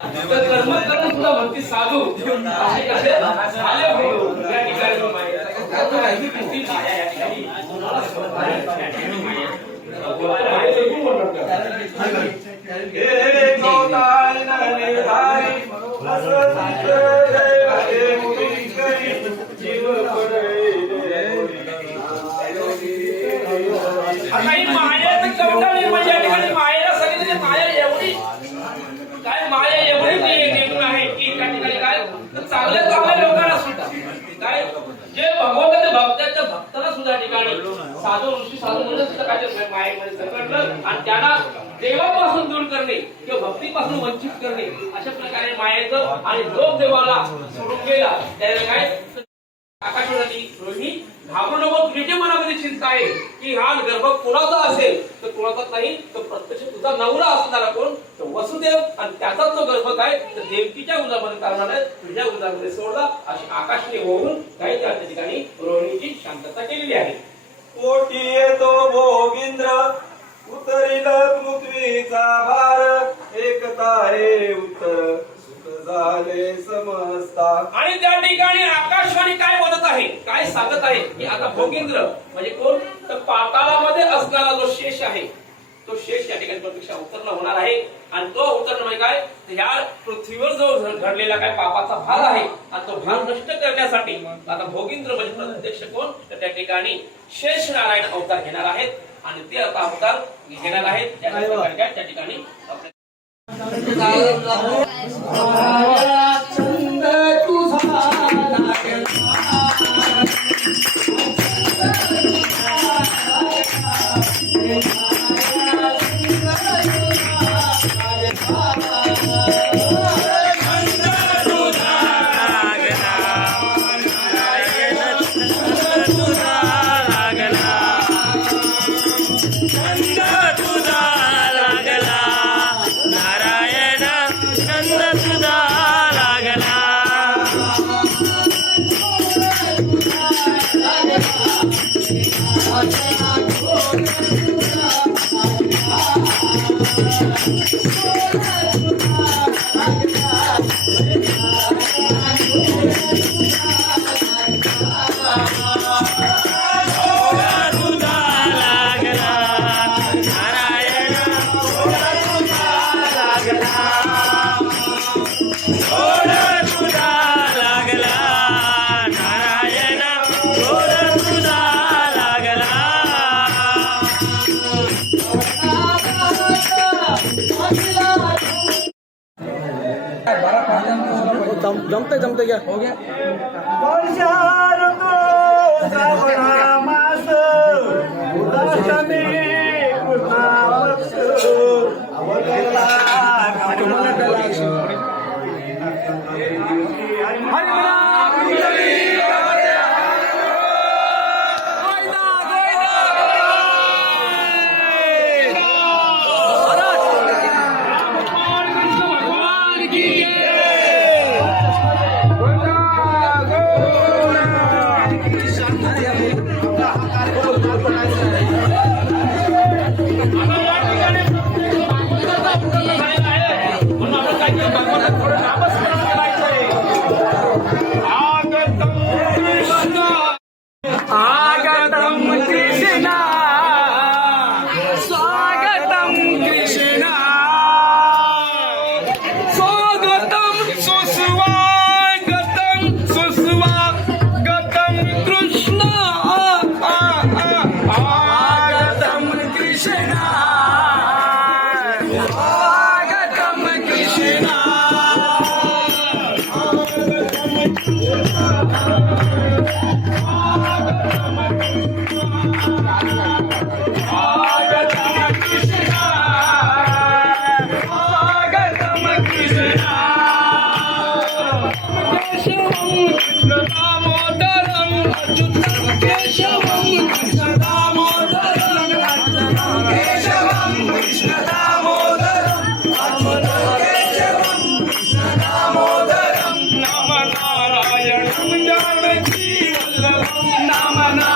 तर कर्म करून सुद्धा भक्ती साधू या ठिकाणी त्या ठिकाणी साधू ऋषी साधू म्हणून सरकटलं आणि त्यांना देवापासून दूर करणे किंवा भक्तीपासून वंचित करणे अशा प्रकारे मायेचं आणि जो देवाला सोडून गेला. त्याला काय? आकाशवाणी रोहिणी घाबरू नको तुझी जे मनामध्ये चिंता आहे की हा गर्भ कोणाचा असेल तर कुणाचा नाही तर प्रत्यक्ष तुझा नवरा असणारा कोण? तर वसुदेव. आणि त्याचाच तो गर्भ काय? तर देवकीच्या उदामध्ये कारणाने तुझ्या उदामध्ये सोडला अशी आकाशने होऊन काही त्या ठिकाणी रोहिणीची शांतता केलेली आहे. कोटी येतो भोगिंद्र उतरिल पृथ्वीचा भार एकता हे उत्तर. झाले समजता आणि त्या ठिकाणी आकाशवाणी काय म्हणत आहे? काय सांगत आहे? की आता भोगेंद्र म्हणजे कोण? तर पाताळामध्ये असणारा जो शेष आहे तो शेष या ठिकाणी प्रत्यक्ष अवतरण होणार आहे. आणि तो अवतरण म्हणजे काय? ह्या पृथ्वीवर जो घडलेला काय पापाचा भार आहे आणि तो भार नष्ट करण्यासाठी आता भोगेंद्र म्हणजे प्रत्यक्ष कोण? तर त्या ठिकाणी शेष नारायण अवतार घेणार आहेत. आणि ते आता अवतार घेणार आहेत. त्या ठिकाणी काय जमते जमते क्या हो गया म्हणून నామనా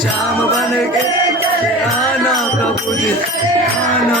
श्याम बन के चले आना प्रभु जी चले आना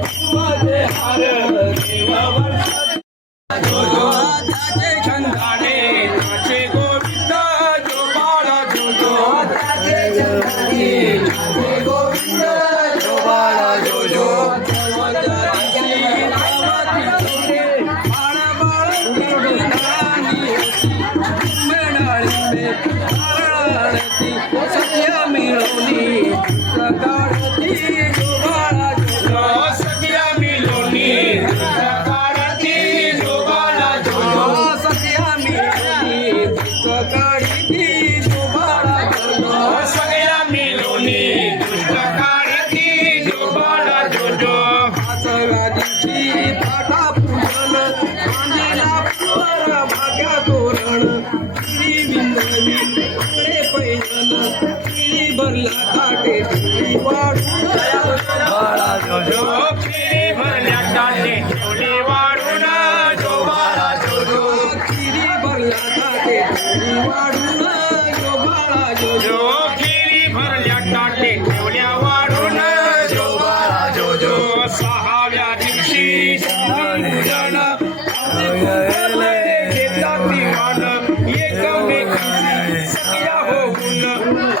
जोडो कुसुमाचे हार É. Minha roupa.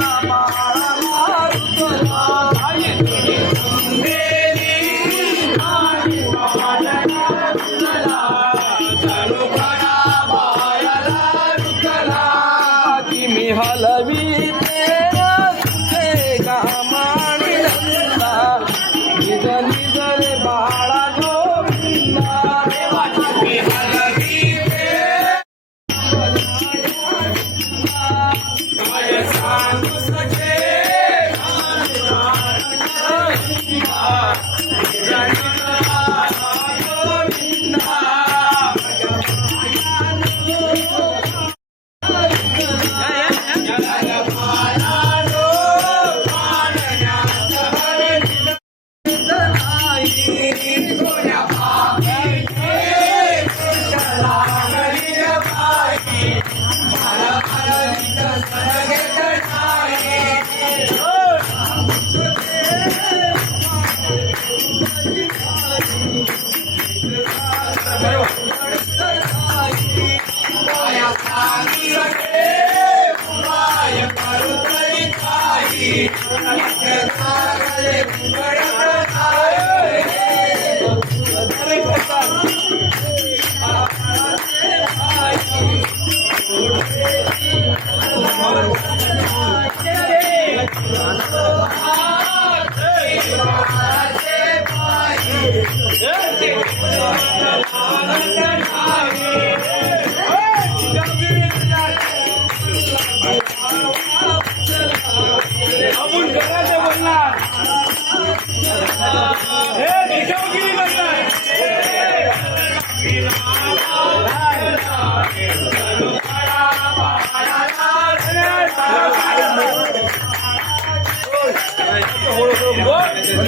மாலா काय सांगू